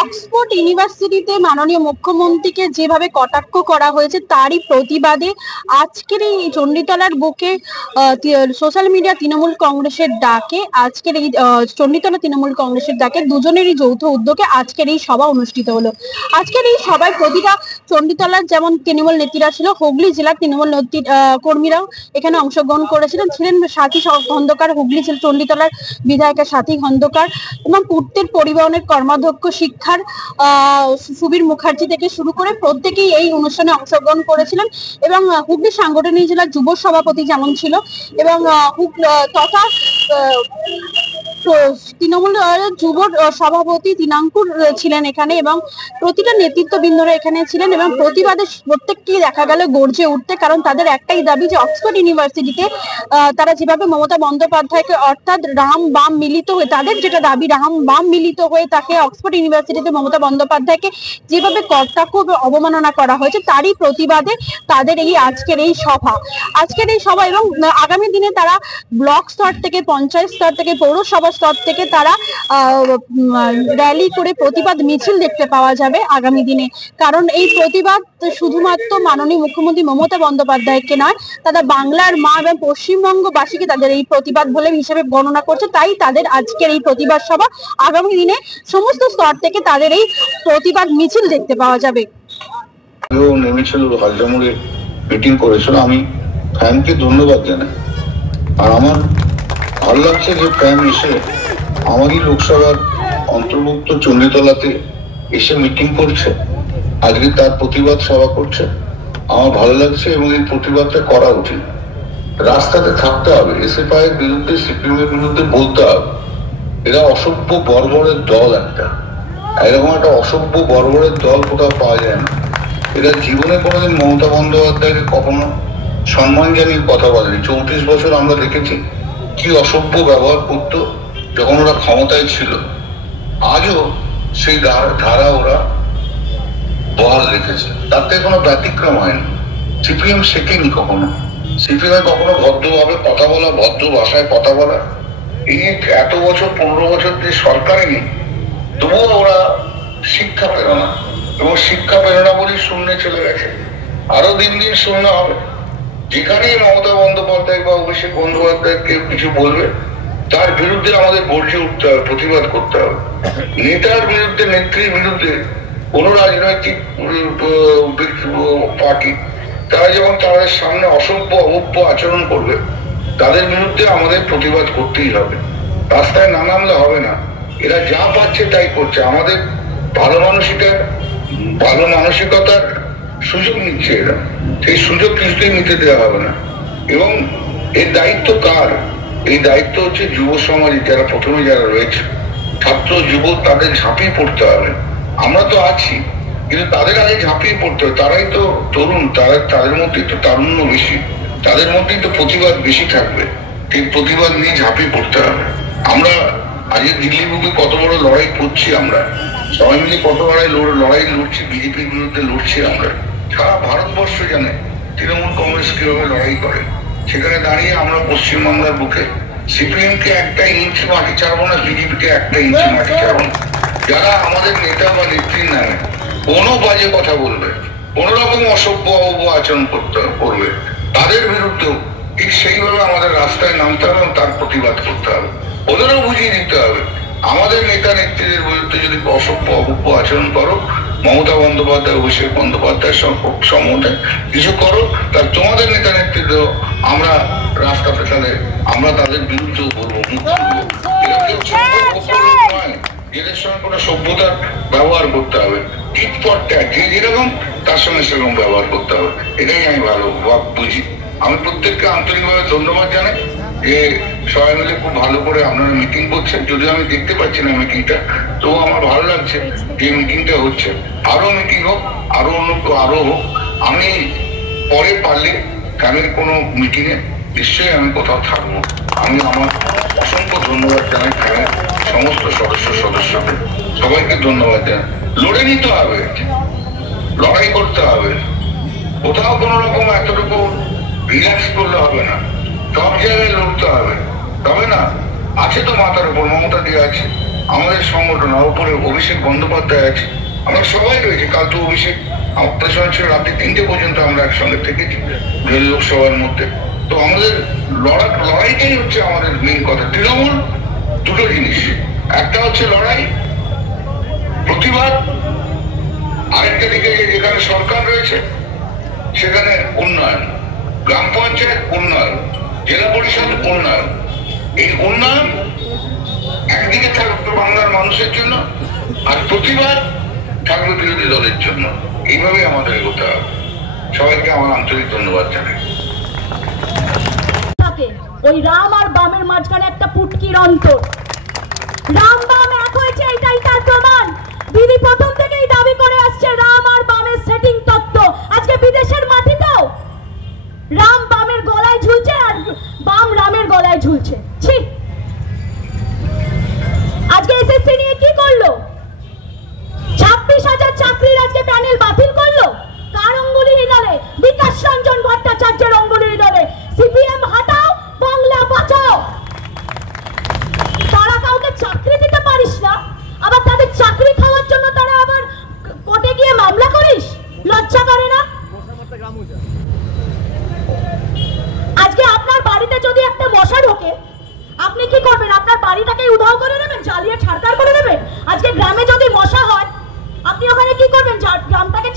Oxford ইউনিভার্সিটিতে মাননীয় মুখ্যমন্ত্রীকে যেভাবে কটাক্ষ করা হয়েছে তারই প্রতিবাদে আজকের এই চণ্ডীতলার বুকে সোশ্যাল মিডিয়া তৃণমূল কংগ্রেসের ডাকে আজকের এই চণ্ডীতলা তৃণমূল কংগ্রেসের ডাকে দুজনেরই যৌথ উদ্যোগে আজকের এই সভা অনুষ্ঠিত হলো। আজকের এই সভায় প্রতিটা চণ্ডীতলার যেমন তৃণমূল নেত্রীরা ছিল, হুগলি জেলার তৃণমূল কর্মীরাও এখানে অংশগ্রহণ করেছিলেন। ছিলেন সাথী খন্দকার, হুগলি চণ্ডীতলার বিধায়িকা সাথী খন্দকার এবং পূর্তের পরিবহনের কর্মাধ্যক্ষ শিক্ষার সুবীর মুখার্জি থেকে শুরু করে প্রত্যেকেই এই অনুষ্ঠানে অংশগ্রহণ করেছিলেন। এবং হুগলি সাংগঠনিক জেলার যুব সভাপতি যেমন ছিল এবং তথা তৃণমূল যুব সভাপতি দিনাঙ্কুর ছিলেন এখানে এবং প্রতিটা নেতৃত্ববৃন্দরা এখানে ছিলেন এবং প্রতিবাদে প্রত্যেককেই দেখা গেল গর্জে উঠতে। কারণ তাদের একটাই দাবি যে অক্সফোর্ড ইউনিভার্সিটিতে তারা যেভাবে মমতা বন্দ্যোপাধ্যায়কে অর্থাৎ রাম বাম মিলিত হয়ে, তাদের যেটা দাবি রাম বাম মিলিত হয়ে তাকে অক্সফোর্ড ইউনিভার্সিটিতে মমতা বন্দ্যোপাধ্যায়কে যেভাবে কটাক্ষ অবমাননা করা হয়েছে তারই প্রতিবাদে তাদের এই আজকের এই সভা এবং আগামী দিনে তারা ব্লক স্তর থেকে, পঞ্চায়েত স্তর থেকে, পৌরসভা স্তর থেকে তারা র্যালি করে প্রতিবাদ মিছিল দেখতে পাওয়া যাবে আগামী দিনে। কারণ এই প্রতিবাদ শুধুমাত্র মাননীয় মুখ্যমন্ত্রী মমতা বন্দ্যোপাধ্যায়কে নয়, তারা বাংলার মা এবং পশ্চিমবঙ্গবাসীকে তাদের এই প্রতিবাদ বলে হিসেবে গণনা করছে। তাই তাদের আজকের এই প্রতিবাদ সভা, আগামী দিনে সমস্ত স্তর থেকে তাদের এই প্রতিবাদ মিছিল দেখতে পাওয়া যাবে। মিটিং করেছিল, আমি ফ্যানকে ধন্যবাদ জানাই। আর আমার ভালো লাগছে যে ফ্যান এসে আমারই লোকসভার অন্তর্ভুক্ত চণ্ডীতলাতে এসে মিটিং করছে, আজকে তার প্রতিবাদ সভা করছে। আমার ভালো লাগছে এবং এই প্রতিবাদটা করা উচিত। রাস্তাতে থাকতে হবে, এসএফআই এর বিরুদ্ধে, সিপিএম এর বিরুদ্ধে বলতে হবে। এরা অসভ্য বর্বরের দল, এরকম একটা অসভ্য বর্বরের দল কোথাও পাওয়া যায় না। এরা জীবনে কোনোদিন মমতা বন্দ্যোপাধ্যায়কে কখনো সম্মান জানিয়ে কথা বলেনি। 34 বছর আমরা দেখেছি কি অসভ্য ব্যবহার করতো যখন ওরা ক্ষমতায় ছিল। আজও সেই ধারা ওরা বহাল রেখেছে, তাতে কোনো ব্যতিক্রম হয়নি। সিপিএম শেখেনি কখনো, সিপিএম কখনো ভদ্রভাবে কথা বলা, ভদ্র ভাষায় কথা বলা। এই এত বছর, 15 বছর যে সরকারে নেই, তবুও ওরা শিক্ষা পেল না এবং শিক্ষা পেল না বলেই শূন্য চলে গেছে। আরো দিন দিন শূন্য হবে। যেখানেই মমতা বন্দ্যোপাধ্যায় বা অভিষেক বন্দ্যোপাধ্যায় কেউ কিছু বলবে তার বিরুদ্ধে আমাদের গর্জে উঠতে হবে, প্রতিবাদ করতে হবে। নেতার বিরুদ্ধে, নেত্রীর বিরুদ্ধে কোন রাজনৈতিক পার্টি তারা যখন তাদের সামনে অসভ্য অভব্য আচরণ করবে তাদের বিরুদ্ধে আমাদের প্রতিবাদ করতেই হবে। রাস্তায় না নামলে হবে না। এরা যা পাচ্ছে তাই করছে। আমাদের ভালো মানসিকতার সুযোগ নিচ্ছে এরা, সেই সুযোগ কিছুতেই নিতে দেওয়া হবে না। এবং এর দায়িত্ব কার? এই দায়িত্ব হচ্ছে যুব সমাজের, যারা প্রথমে যারা রয়েছে, ছাত্র যুব, তাদের ঝাঁপিয়ে পড়তে হবে। আমরা তো আছি, কিন্তু তাদের আগে ঝাঁপিয়ে পড়তে হবে। তারাই তো তরুণ, তাদের মধ্যেই তো তারুণ্য বেশি, তাদের মধ্যেই তো প্রতিবাদ বেশি থাকবে। এই প্রতিবাদ নিয়ে ঝাঁপিয়ে পড়তে হবে। আমরা আজকে দিল্লি বুকে কত বড় লড়াই করছি, আমরা সবাই মিলে কত লড়াই লড়ছি, বিজেপির বিরুদ্ধে লড়ছি। আমরা সারা ভারতবর্ষ জানে তৃণমূল কংগ্রেস কিভাবে লড়াই করে। সেখানে দাঁড়িয়ে আমরা পশ্চিমবাংলার বুকে সিপিএম কে একটা ইঞ্চ মাটি ছাড়বো না, বিজেপিকে একটা ইঞ্চ মাটি ছাড়বো না। যারা আমাদের নেতা বা নেত্রীর নামে কোনো বাজে কথা বলবে, কোন রকম অসভ্য আচরণ করবে, তাদের বিরুদ্ধেও ঠিক সেইভাবে আমাদের রাস্তায় নামতে হবে এবং তার প্রতিবাদ করতে হবে। ওদেরও বুঝিয়ে দিতে হবে, আমাদের নেতা নেত্রীদের বিরুদ্ধে যদি অসভ্য আচরণ করো, মমতা বন্দ্যোপাধ্যায়, অভিষেক বন্দ্যোপাধ্যায় সম্বন্ধে কিছু করো, তার তোমাদের নেতা নেত্রীদেরও আমরা রাস্তা পেছালে আমরা তাদের বিরুদ্ধেও বলবো, মুখ নয়। এদের সঙ্গে কোনো সভ্যতার ব্যবহার করতে হবে। টিট ফর ট্যাট, যে যেরকম তার সঙ্গে সেরকম ব্যবহার করতে হবে। এটাই আমি ভালো বুঝি। আমি প্রত্যেককে আন্তরিকভাবে ধন্যবাদ জানাই যে সবাই মিলে খুব ভালো করে আপনারা মিটিং করছেন। যদিও আমি দেখতে পাচ্ছি না মিটিংটা, তো আমার ভালো লাগছে যে মিটিংটা হচ্ছে। আরো মিটিং হোক, আরো হোক। আমি পরে পারলে কানের কোনো মিটিংয়ে নিশ্চয়ই আমি কোথাও থাকবো। আমি আমার অসংখ্য ধন্যবাদ জানাই সমস্ত সদস্যকে, সবাইকে ধন্যবাদ জানাই। লড়ে নিতে হবে, লড়াই করতে হবে। কোথাও কোন রকম এতটুকু রিল্যাক্স করলে হবে না, সব জায়গায় লড়তে হবে। তবে না, আছে তো মাথার উপর, মমতা দিয়ে আছে, আমাদের সংগঠন উপরে অভিষেক বন্দ্যোপাধ্যায় আছে, আমরা সবাই রয়েছে। কাল তো অভিষেক আমাদের সঙ্গে ছিল রাত্রি 3টে পর্যন্ত, আমরা একসঙ্গে থেকেছি লোকসভার মধ্যে। তো আমাদের লড়াইটাই হচ্ছে আমাদের মেন কথা। তৃণমূল দুটো জিনিস, একটা হচ্ছে লড়াই প্রতিবাদ, আরেকটা দিকে যেখানে সরকার রয়েছে সেখানে উন্নয়ন, গ্রাম পঞ্চায়েত উন্নয়ন, জেলা পরিষদ উন্নয়ন। এই উন্নয়ন একদিকে থাকবে বাংলার মানুষের জন্য, আর প্রতিবাদ থাকবে বিরোধী দলের জন্য। এইভাবে আমাদের এগোতে হবে। সবাইকে আমার আন্তরিক ধন্যবাদ জানাই। ওই রাম আর বামের মাঝখানে একটা পুটকির অন্তর। রাম বাম এক হয়েছে, এটাই তার প্রমাণ। দিদি প্রথম থেকেই দাবি করে আসছে রাম আর বামের সেটিং তত্ত্ব। আজকে বিদেশের মাটিতেও রাম বামের গলায় ঝুলছে আর বাম রামের গলায় ঝুলছে। ছি, আজকে এসএসসি নিয়ে কি করলো? 26,000 চাকরির আজকে প্যানেল বাতিল করলো। কার অঙ্গুলি হিলালে? বিকাশ রঞ্জন ভট্টাচার্যের অঙ্গুলি হিলালে। সিপিএম হাটাও, বাংলা বাঁচাও। তারা কাউকে চাকরি দিতে পারিস না, আবার তাদের চাকরি খাওয়ার জন্য তারা আবার কোর্টে গিয়ে মামলা করিস? লজ্জা করে না? আজকে আপনার বাড়িতে যদি একটা মশা ঢোকে, আপনি কি করবেন? আপনার বাড়িটাকে উধাও করে নেবেন, জ্বালিয়ে ছাড়কার করে নেবেন? আজকে গ্রামে যদি মশা হয়, আপনি ওখানে কি করবেন? গ্রামটাকে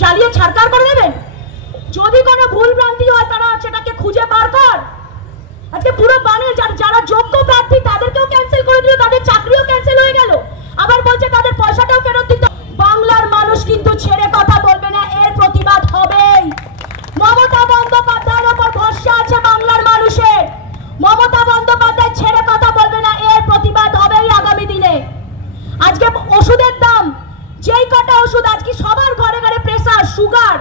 জ্বালিয়ে ছাড়কার করে নেবেন? যদি কোনো ভুল ভ্রান্তি হয় তারা সেটাকে খুঁজে বার কর। আজকে পুরো বানের যারা যোগ্য প্রার্থী তাদেরকেও ক্যান্সেল করে দিল, তাদের চাকরিও ক্যান্সেল হয়ে গেল। আবার বলছে তাদের পয়সাটাও ফেরত দিতে। বাংলার মানুষ কিন্তু ছেড়ে কথা বলবে না, এর প্রতিবাদ হবেই। মমতা বন্দ্যোপাধ্যায়ের ওপর ভরসা আছে বাংলার মানুষের। মমতা বন্দ্যোপাধ্যায় ছেড়ে কথা বলবে না, এর প্রতিবাদ হবেই আগামী দিনে। আজকে ওষুধের দাম, যেই কটা ওষুধ আজকে সবার ঘরে ঘরে, pressure, sugar,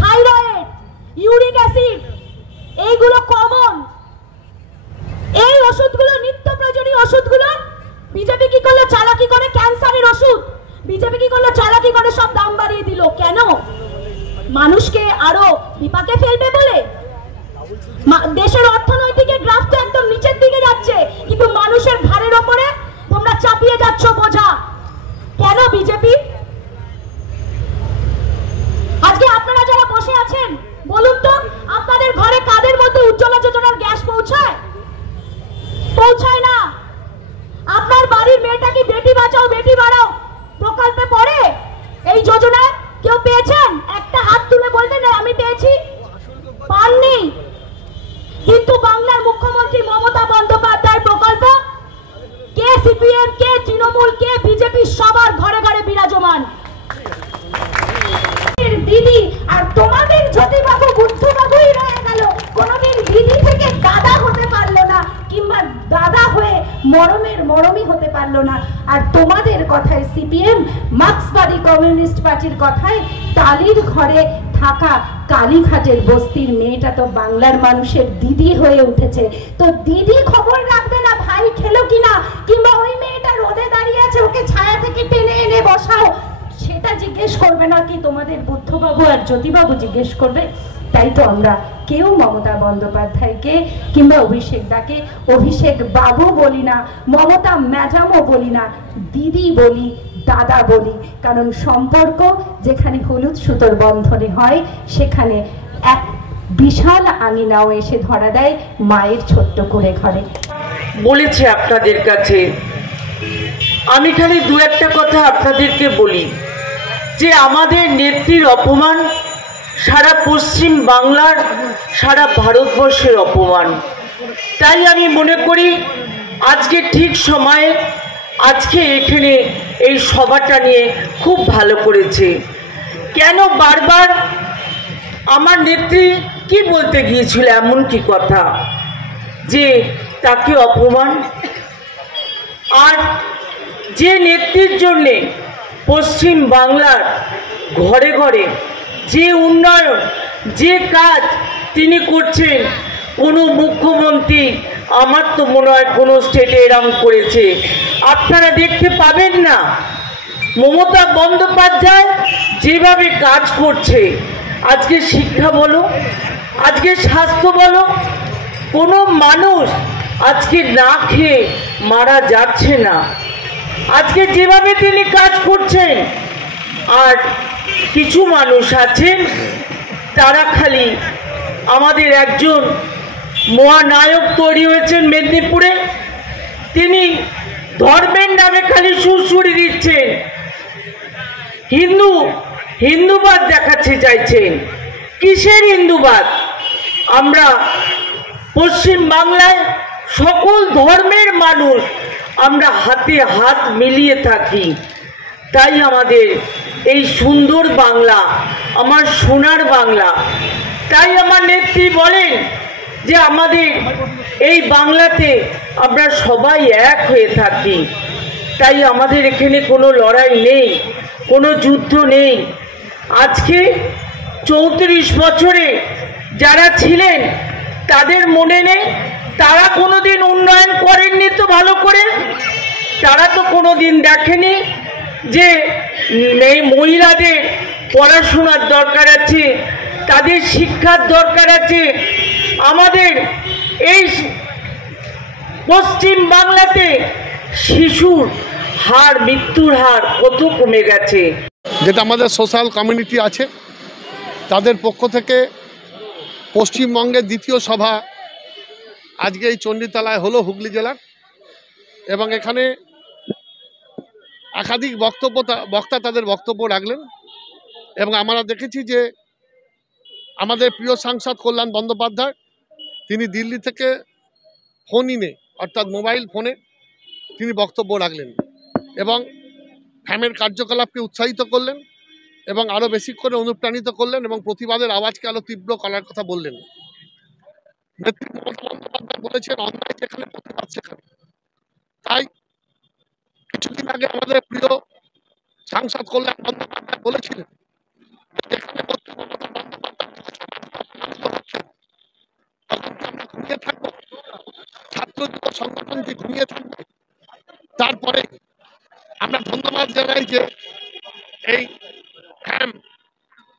thyroid, uric acid, এইগুলো কমন। এই ওষুধগুলো, নিত্য প্রয়োজনীয় ওষুধগুলো বিজেপি কি করলো? চালাকি করে। ক্যান্সারের ওষুধ বিজেপি কি করলো? চালাকি করে সব দাম বাড়িয়ে দিল। কেন? মানুষকে আরো বিপাকে ফেলবে বলে। দেশের অর্থনৈতিক গ্রাফ তো একদম নিচের দিকে যাচ্ছে, কিন্তু মানুষের ঘাড়ের ওপরে তোমরা চাপিয়ে যাচ্ছ বোঝা। কেন বিজেপি? আজকে আপনারা যারা বসে আছেন বলুন তো, আপনাদের ঘরে কাদের মধ্যে উজ্জ্বলা যোজনার গ্যাস পৌঁছায়? পৌঁছায় না। আপনার বাড়ির মেয়েটা কি বেটি বাঁচাও বেটি বাড়াও প্রকল্পে পড়ে? এই যোজনায় কেউ পেয়েছেন? একটা হাত তুলে বলবেন আমি পেয়েছি। পাননি। কিন্তু বাংলার মুখ্যমন্ত্রী মমতা বন্দ্যোপাধ্যায় প্রকল্প কে সিপিএম, কে তৃণমূল, কে বিজেপি, সবার ঘরে ঘরে বিরাজমান। দিদি আর তোমাদের জ্যোতিবাবু বুদ্ধবাবুই রয়ে গেল, কোনোদিন দিদি থেকে দাদা হতে পারলো না, কিংবা দাদা হয়ে মরমের মরমই হতে পারলো না। আর তোমাদের কথায় সিপিএম, মার্ক্সবাদী কমিউনিস্ট পার্টির কথায় টালির ঘরে থাকা কালীঘাটের বস্তির মেয়েটা তো বাংলার মানুষের দিদি হয়ে উঠেছে। তো দিদি খবর রাখবে না ভাই খেলো কিনা, কিংবা ওই মেয়েটা রোদে দাঁড়িয়ে আছে ওকে ছায়া থেকে টেনে এনে বসাও, সেটা জিজ্ঞেস করবে না কি তোমাদের বুদ্ধবাবু আর জ্যোতিবাবু জিজ্ঞেস করবে? তাই তো আমরা কেউ মমতা বন্দ্যোপাধ্যায়কে কিংবা অভিষেক দাকে অভিষেক বাবু বলি না, মমতা ম্যাডামও বলি না, দিদি বলি, দাদা বলি। কারণ সম্পর্ক যেখানে হলুদ সুতোর বন্ধনে হয়, সেখানে এক বিশাল আঙিনাও এসে ধরা দেয় মায়ের ছোট্ট করে ঘরে। বলেছে আপনাদের কাছে, আমি খালি দু একটা কথা আপনাদেরকে বলি যে আমাদের নেত্রীর অপমান সারা পশ্চিম বাংলার, সারা ভারতবর্ষের অপমান। তাই আমি মনে করি আজকে ঠিক সময়ে, আজকে এখানে এই সভাটা নিয়ে খুব ভালো করেছে। কেন বারবার আমার নেত্রী কি বলতে গিয়েছিল, এমন কি কথা যে তাকে অপমান? আর যে নেত্রীর জন্যে পশ্চিম বাংলার ঘরে ঘরে যে উন্নয়ন, যে কাজ তিনি করছেন, কোনো মুখ্যমন্ত্রী আমার তো মনে হয় কোনো স্টেটে এরকম করেছে আপনারা দেখতে পাবেন না। মমতা বন্দ্যোপাধ্যায় যেভাবে কাজ করছে, আজকে শিক্ষা বলো, আজকে স্বাস্থ্য বলো, কোনো মানুষ আজকে না খেয়ে মারা যাচ্ছে না। আজকে যেভাবে তিনি কাজ করছেন, আর কিছু মানুষ আছেন তারা খালি আমাদের একজন মহানায়ক তৈরি হয়েছেন মেদিনীপুরে, তিনি ধর্মের নামে খালি সুরসুরি দিচ্ছেন, হিন্দুবাদ দেখাতে চাইছেন। কিসের হিন্দুবাদ? আমরা পশ্চিম বাংলায় সকল ধর্মের মানুষ আমরা হাতে হাত মিলিয়ে থাকি, তাই আমাদের এই সুন্দর বাংলা আমার সোনার বাংলা। তাই আমার নেত্রী বলেন যে আমাদের এই বাংলাতে আমরা সবাই এক হয়ে থাকি, তাই আমাদের এখানে কোনো লড়াই নেই, কোনো যুদ্ধ নেই। আজকে 34 বছরে যারা ছিলেন তাদের মনে নেই? তারা কোনোদিন উন্নয়ন করেননি তো ভালো করে? তারা তো কোনোদিন দেখেনি যে এই মহিলাদের পড়াশোনার দরকার আছে, তাদের শিক্ষার দরকার আছে। আমাদের এই পশ্চিম বাংলাতে শিশুর হার, মৃত্যুর হার কত কমে গেছে। যেটা আমাদের সোশ্যাল কমিউনিটি আছে তাদের পক্ষ থেকে পশ্চিমবঙ্গের দ্বিতীয় সভা আজকে এই চণ্ডীতলায় হলো, হুগলি জেলার। এবং এখানে একাধিক বক্তা তাদের বক্তব্য রাখলেন। এবং আমরা দেখেছি যে আমাদের প্রিয় সাংসদ কল্যাণ বন্দ্যোপাধ্যায় তিনি দিল্লি থেকে ফোন ইনে, অর্থাৎ মোবাইল ফোনে তিনি বক্তব্য রাখলেন এবং ফ্যামের কার্যকলাপকে উৎসাহিত করলেন এবং আরও বেশি করে অনুপ্রাণিত করলেন এবং প্রতিবাদের আওয়াজকে আরও তীব্র করার কথা বললেন। নেত্রী মমতা বন্দ্যোপাধ্যায় বলেছেন, অন্যায় যেখানে প্রতিবাদ সেখানে। তাই কিছুদিন আগে আমাদের প্রিয় সাংসদ কল্যাণ বন্দ্যোপাধ্যায় বলেছিলেন, যেখানে আমরা ঘুমিয়ে থাকবো, ছাত্র যুব সংগঠনটি ঘুমিয়ে থাকবে। তারপরে আমরা ধন্যবাদ জানাই যে এই ফ্যাম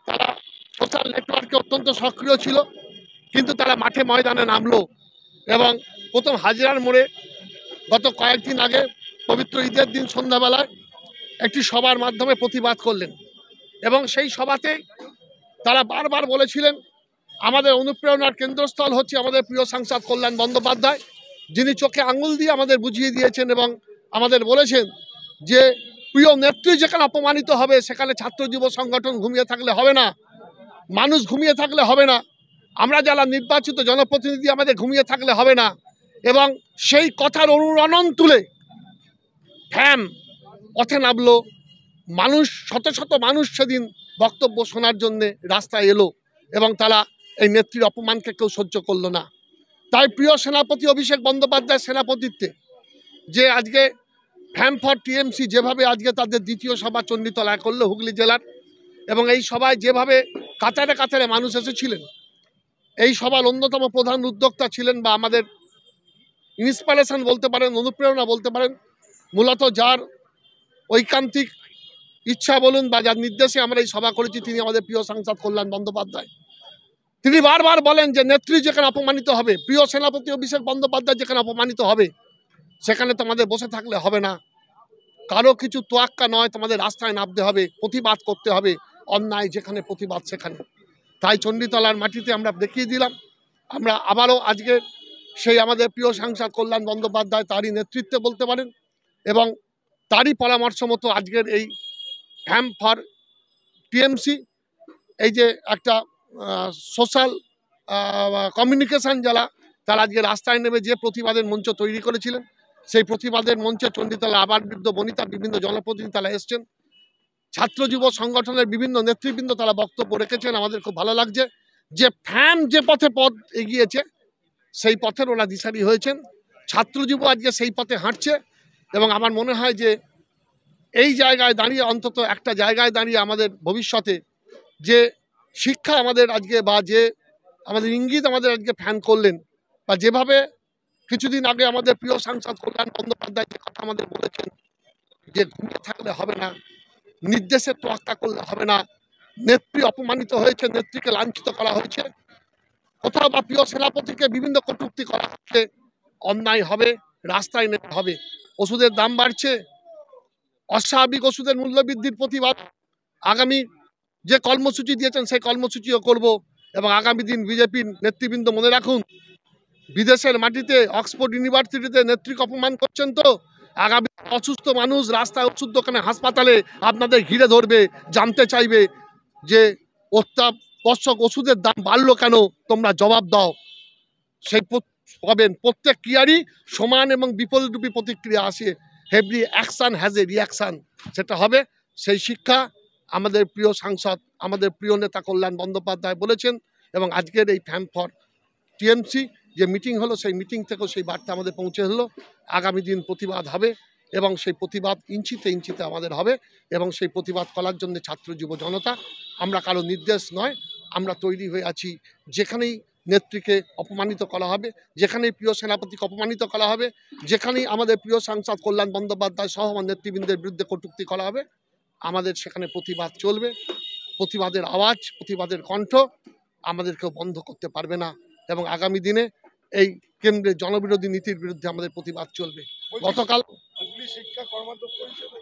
তারা সোশ্যাল নেটওয়ার্কে অত্যন্ত সক্রিয় ছিল, কিন্তু তারা মাঠে ময়দানে নামলো এবং প্রথম হাজিরার মোড়ে গত কয়েকদিন আগে পবিত্র ঈদের দিন সন্ধ্যাবেলায় একটি সভার মাধ্যমে প্রতিবাদ করলেন। এবং সেই সভাতে তারা বারবার বলেছিলেন, আমাদের অনুপ্রেরণার কেন্দ্রস্থল হচ্ছে আমাদের প্রিয় সাংসদ কল্যাণ বন্দ্যোপাধ্যায়, যিনি চোখে আঙুল দিয়ে আমাদের বুঝিয়ে দিয়েছেন এবং আমাদের বলেছেন যে প্রিয় নেত্রী যেখানে অপমানিত হবে সেখানে ছাত্র যুব সংগঠন ঘুমিয়ে থাকলে হবে না, মানুষ ঘুমিয়ে থাকলে হবে না, আমরা যারা নির্বাচিত জনপ্রতিনিধি আমাদের ঘুমিয়ে থাকলে হবে না। এবং সেই কথার অনুরণন তুলে ফ্যাম পথে নামলো। মানুষ, শত শত মানুষ সেদিন বক্তব্য শোনার জন্যে রাস্তায় এলো এবং তারা এই নেত্রীর অপমানকে কেউ সহ্য করলো না। তাই প্রিয় সেনাপতি অভিষেক বন্দ্যোপাধ্যায় সেনাপতিত্বে যে আজকে ফ্যাম ফর টিএমসি যেভাবে আজকে তাদের দ্বিতীয় সভা চণ্ডীতলায় করলো হুগলি জেলার, এবং এই সভায় যেভাবে কাতারে কাতারে মানুষ এসেছিলেন, এই সভার অন্যতম প্রধান উদ্যোক্তা ছিলেন বা আমাদের ইন্সপিরেশন বলতে পারেন, অনুপ্রেরণা বলতে পারেন, মূলত যার ঐকান্তিক ইচ্ছা বলুন বা যার নির্দেশে আমরা এই সভা করেছি, তিনি আমাদের প্রিয় সাংসদ কল্যাণ বন্দ্যোপাধ্যায়। তিনি বারবার বলেন যে নেত্রী যেখানে অপমানিত হবে, প্রিয় সেনাপতি অভিষেক বন্দ্যোপাধ্যায় যেখানে অপমানিত হবে সেখানে তোমাদের বসে থাকলে হবে না, কারো কিছু তোয়াক্কা নয়, তোমাদের রাস্তায় নামতে হবে, প্রতিবাদ করতে হবে, অন্যায় যেখানে প্রতিবাদ সেখানে। তাই চণ্ডীতলার মাটিতে আমরা দেখিয়ে দিলাম, আমরা আবারও আজকে সেই আমাদের প্রিয় সাংসদ কল্যাণ বন্দ্যোপাধ্যায় তারই নেতৃত্বে বলতে পারেন এবং তারই পরামর্শ মতো আজকের এই ফ্যাম ফর টিএমসি, এই যে একটা সোশ্যাল কমিউনিকেশান যারা, তারা আজকে রাস্তায় নেমে যে প্রতিবাদের মঞ্চ তৈরি করেছিলেন, সেই প্রতিবাদের মঞ্চে চণ্ডীতলা আবার বৃদ্ধ বনিতা বিভিন্ন জনপ্রতিনিধি তারা এসছেন, ছাত্র যুব সংগঠনের বিভিন্ন নেতৃবৃন্দ তারা বক্তব্য রেখেছেন। আমাদের খুব ভালো লাগছে যে ফ্যাম যে পথে এগিয়েছে সেই পথের ওরা দিশারি হয়েছেন, ছাত্র যুব আজকে সেই পথে হাঁটছে। এবং আমার মনে হয় যে এই জায়গায় দাঁড়িয়ে, অন্তত একটা জায়গায় দাঁড়িয়ে আমাদের ভবিষ্যতে যে শিক্ষা আমাদের আজকে বা যে আমাদের ইঙ্গিত আমাদের আজকে ফ্যান করলেন, বা যেভাবে কিছুদিন আগে আমাদের প্রিয় সাংসদ কল্যাণ বন্দ্যোপাধ্যায় যে কথা আমাদের বলেছেন যে ঘুমিয়ে থাকলে হবে না, নির্দেশের তোয়াক্কা করলে হবে না, নেত্রী অপমানিত হয়েছে, নেত্রীকে লাঞ্ছিত করা হয়েছে, কোথাও বা প্রিয় সেনাপতিকে বিভিন্ন কটূক্তি করা হচ্ছে, অন্যায় হবে, রাস্তায় নেমে হবে। ওষুধের দাম বাড়ছে, অস্বাভাবিক ওষুধের মূল্য বৃদ্ধির প্রতিবাদ আগামী যে কর্মসূচি দিয়েছেন সেই কর্মসূচিও করব। এবং আগামী দিন বিজেপির নেতৃবৃন্দ মনে রাখুন, বিদেশের মাটিতে অক্সফোর্ড ইউনিভার্সিটিতে নেত্রীকে অপমান করছেন তো, আগামী অসুস্থ মানুষ রাস্তায়, ওষুধ দোকানে, হাসপাতালে আপনাদের ঘিরে ধরবে, জানতে চাইবে যে অত্যাবশ্যক ওষুধের দাম বাড়লো কেন, তোমরা জবাব দাও। সেই পাবেন প্রত্যেক ক্রিয়ারই সমান এবং বিপরীতরূপী প্রতিক্রিয়া আসে। Every action has a reaction, সেটা হবে। সেই শিক্ষা আমাদের প্রিয় সাংসদ, আমাদের প্রিয় নেতা কল্যাণ বন্দ্যোপাধ্যায় বলেছেন। এবং আজকের এই ফ্যাম ফর টিএমসি যে মিটিং হলো, সেই মিটিং থেকেও সেই বার্তা আমাদের পৌঁছে হলো। আগামী দিন প্রতিবাদ হবে এবং সেই প্রতিবাদ ইঞ্চিতে ইঞ্চিতে আমাদের হবে। এবং সেই প্রতিবাদ করার জন্য ছাত্র যুব জনতা, আমরা কারো নির্দেশ নয়, আমরা তৈরি হয়ে আছি। যেখানেই নেত্রীকে অপমানিত করা হবে, যেখানেই প্রিয় সেনাপতিকে অপমানিত করা হবে, যেখানেই আমাদের প্রিয় সাংসদ কল্যাণ বন্দ্যোপাধ্যায় সহ আমার নেতৃবৃন্দের বিরুদ্ধে কটূক্তি করা হবে, আমাদের সেখানে প্রতিবাদ চলবে। প্রতিবাদের আওয়াজ, প্রতিবাদের কণ্ঠ আমাদেরকেও বন্ধ করতে পারবে না। এবং আগামী দিনে এই কেন্দ্রের জনবিরোধী নীতির বিরুদ্ধে আমাদের প্রতিবাদ চলবে। গতকাল হুগলি শিক্ষা কর্মাধ্যক্ষ হিসেবে